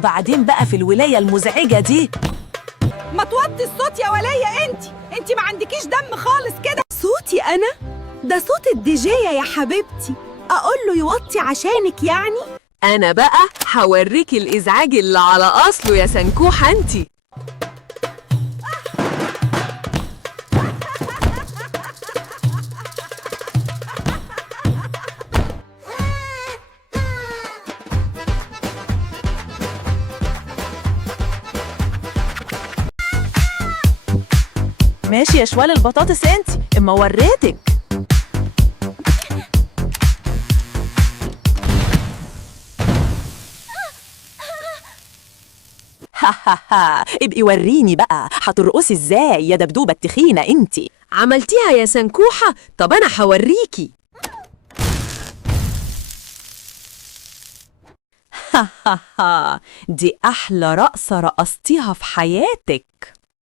وبعدين بقى في الولاية المزعجة دي. ما توطي الصوت يا ولية، انت ما عندكيش دم خالص كده. صوتي أنا؟ ده صوت الديجية يا حبيبتي، أقول له يوطي عشانك يعني؟ أنا بقى هوريكي الإزعاج اللي على أصله يا سنكوحة انتي. ماشي يا شوال البطاطس انتي، اما وريتك. ها ابقي وريني بقى هترقصي ازاي يا دبدوبة التخينة انتي. عملتيها يا سنكوحة؟ طب أنا هوريكي. دي أحلى رقصة رقصتيها في حياتك.